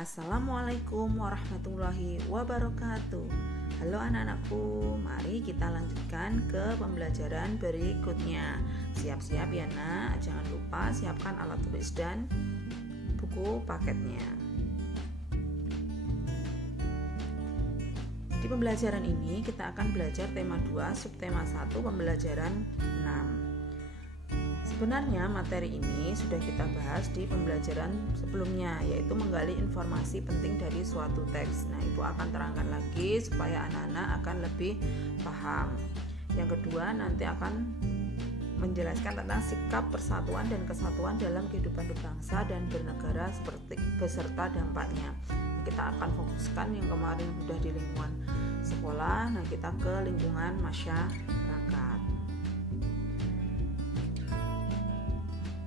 Assalamualaikum warahmatullahi wabarakatuh. Halo anak-anakku, mari kita lanjutkan ke pembelajaran berikutnya. Siap-siap ya nak, jangan lupa siapkan alat tulis dan buku paketnya. Di pembelajaran ini kita akan belajar tema 2, subtema 1, pembelajaran 6. Sebenarnya materi ini sudah kita bahas di pembelajaran sebelumnya, yaitu menggali informasi penting dari suatu teks. Nah, Ibu akan terangkan lagi supaya anak-anak akan lebih paham. Yang kedua, nanti akan menjelaskan tentang sikap persatuan dan kesatuan dalam kehidupan berbangsa dan bernegara beserta dampaknya. Kita akan fokuskan yang kemarin sudah di lingkungan sekolah, nah kita ke lingkungan masyarakat.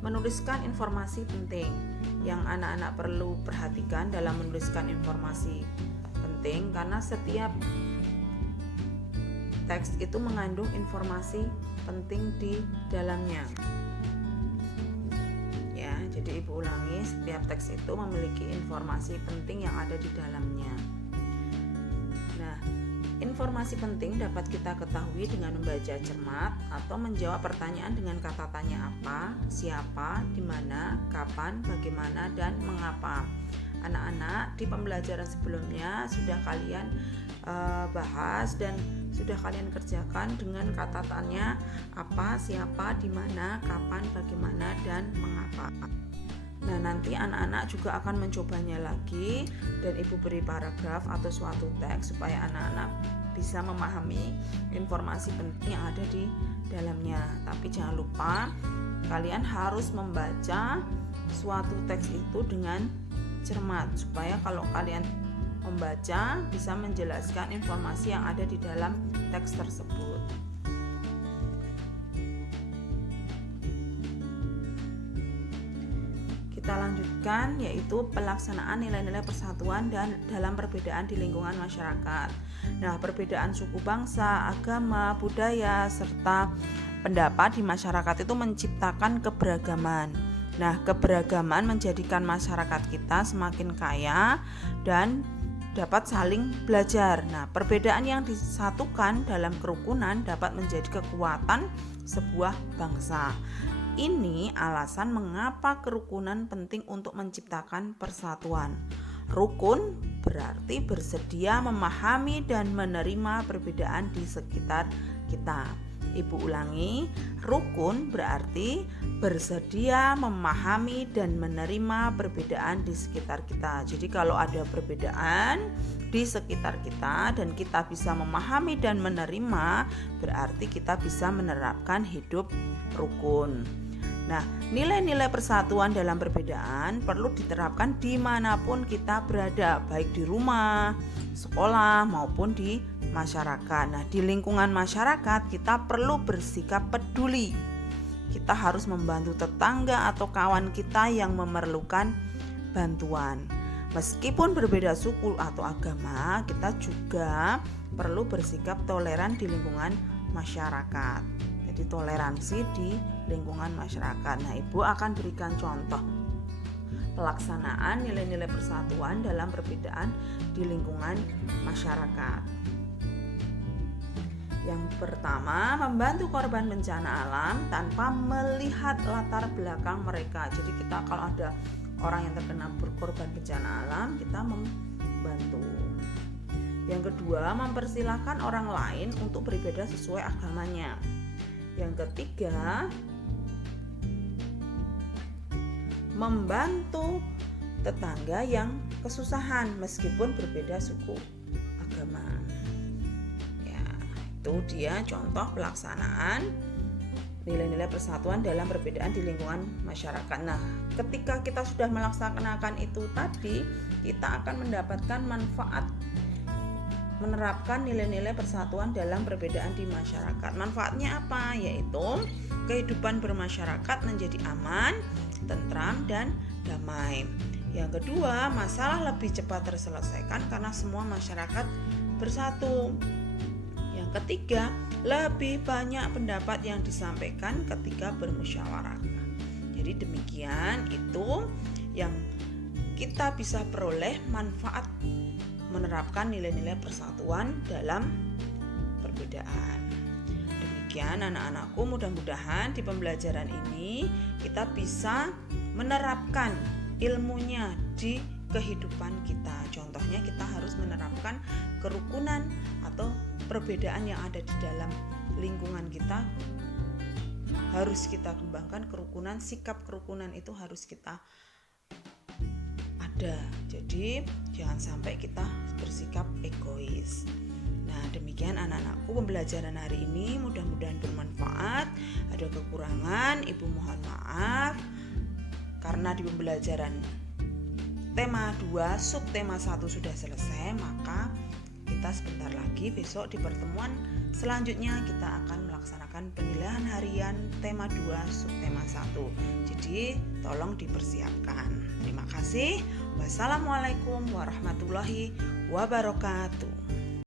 Menuliskan informasi penting. Yang anak-anak perlu perhatikan dalam menuliskan informasi penting, karena setiap teks itu mengandung informasi penting di dalamnya. Ya, jadi Ibu ulangi, setiap teks itu memiliki informasi penting yang ada di dalamnya. Nah, informasi penting dapat kita ketahui dengan membaca cermat atau menjawab pertanyaan dengan kata tanya apa, siapa, di mana, kapan, bagaimana, dan mengapa. Anak-anak, di pembelajaran sebelumnya sudah kalian bahas dan sudah kalian kerjakan dengan kata tanya apa, siapa, di mana, kapan, bagaimana, dan mengapa. Nah, nanti anak-anak juga akan mencobanya lagi dan Ibu beri paragraf atau suatu teks supaya anak-anak bisa memahami informasi penting yang ada di dalamnya. Tapi jangan lupa kalian harus membaca suatu teks itu dengan cermat supaya kalau kalian membaca bisa menjelaskan informasi yang ada di dalam teks tersebut. Kita lanjutkan, yaitu pelaksanaan nilai-nilai persatuan dan dalam perbedaan di lingkungan masyarakat. Nah, perbedaan suku bangsa, agama, budaya, serta pendapat di masyarakat itu menciptakan keberagaman. Nah, keberagaman menjadikan masyarakat kita semakin kaya dan dapat saling belajar. Nah, perbedaan yang disatukan dalam kerukunan dapat menjadi kekuatan sebuah bangsa. Ini alasan mengapa kerukunan penting untuk menciptakan persatuan. Rukun berarti bersedia memahami dan menerima perbedaan di sekitar kita. Ibu ulangi, rukun berarti bersedia memahami dan menerima perbedaan di sekitar kita. Jadi kalau ada perbedaan di sekitar kita dan kita bisa memahami dan menerima, berarti kita bisa menerapkan hidup rukun. Nah, nilai-nilai persatuan dalam perbedaan perlu diterapkan dimanapun kita berada, baik di rumah, sekolah, maupun di masyarakat. Nah, di lingkungan masyarakat kita perlu bersikap peduli. Kita harus membantu tetangga atau kawan kita yang memerlukan bantuan. Meskipun berbeda suku atau agama, kita juga perlu bersikap toleran di lingkungan masyarakat. Jadi toleransi di lingkungan masyarakat. Nah, Ibu akan berikan contoh pelaksanaan nilai-nilai persatuan dalam perbedaan di lingkungan masyarakat. Yang pertama, membantu korban bencana alam tanpa melihat latar belakang mereka. Jadi kita kalau ada orang yang terkena korban bencana alam, kita membantu. Yang kedua, mempersilahkan orang lain untuk beribadah sesuai agamanya. Yang ketiga, membantu tetangga yang kesusahan meskipun berbeda suku agama. Ya, itu dia contoh pelaksanaan nilai-nilai persatuan dalam perbedaan di lingkungan masyarakat. Nah, ketika kita sudah melaksanakan itu tadi, kita akan mendapatkan manfaat menerapkan nilai-nilai persatuan dalam perbedaan di masyarakat. Manfaatnya apa? Yaitu kehidupan bermasyarakat menjadi aman, tentram, dan damai. Yang kedua, masalah lebih cepat terselesaikan karena semua masyarakat bersatu. Yang ketiga, lebih banyak pendapat yang disampaikan ketika bermusyawarah. Jadi demikian itu yang kita bisa peroleh manfaat menerapkan nilai-nilai persatuan dalam perbedaan. Demikian anak-anakku, mudah-mudahan di pembelajaran ini kita bisa menerapkan ilmunya di kehidupan kita. Contohnya kita harus menerapkan kerukunan atau perbedaan yang ada di dalam lingkungan kita. Harus kita kembangkan kerukunan, sikap kerukunan itu harus kita ada. Jadi jangan sampai kita bersikap egois. Nah, demikian anak-anakku pembelajaran hari ini, mudah-mudahan bermanfaat. Ada kekurangan, Ibu mohon maaf. Karena di pembelajaran tema 2, subtema 1 sudah selesai, maka kita sebentar lagi besok di pertemuan selanjutnya kita akan melaksanakan penilaian harian tema 2, subtema 1. Jadi tolong dipersiapkan. Terima kasih. Wassalamualaikum warahmatullahi wabarakatuh.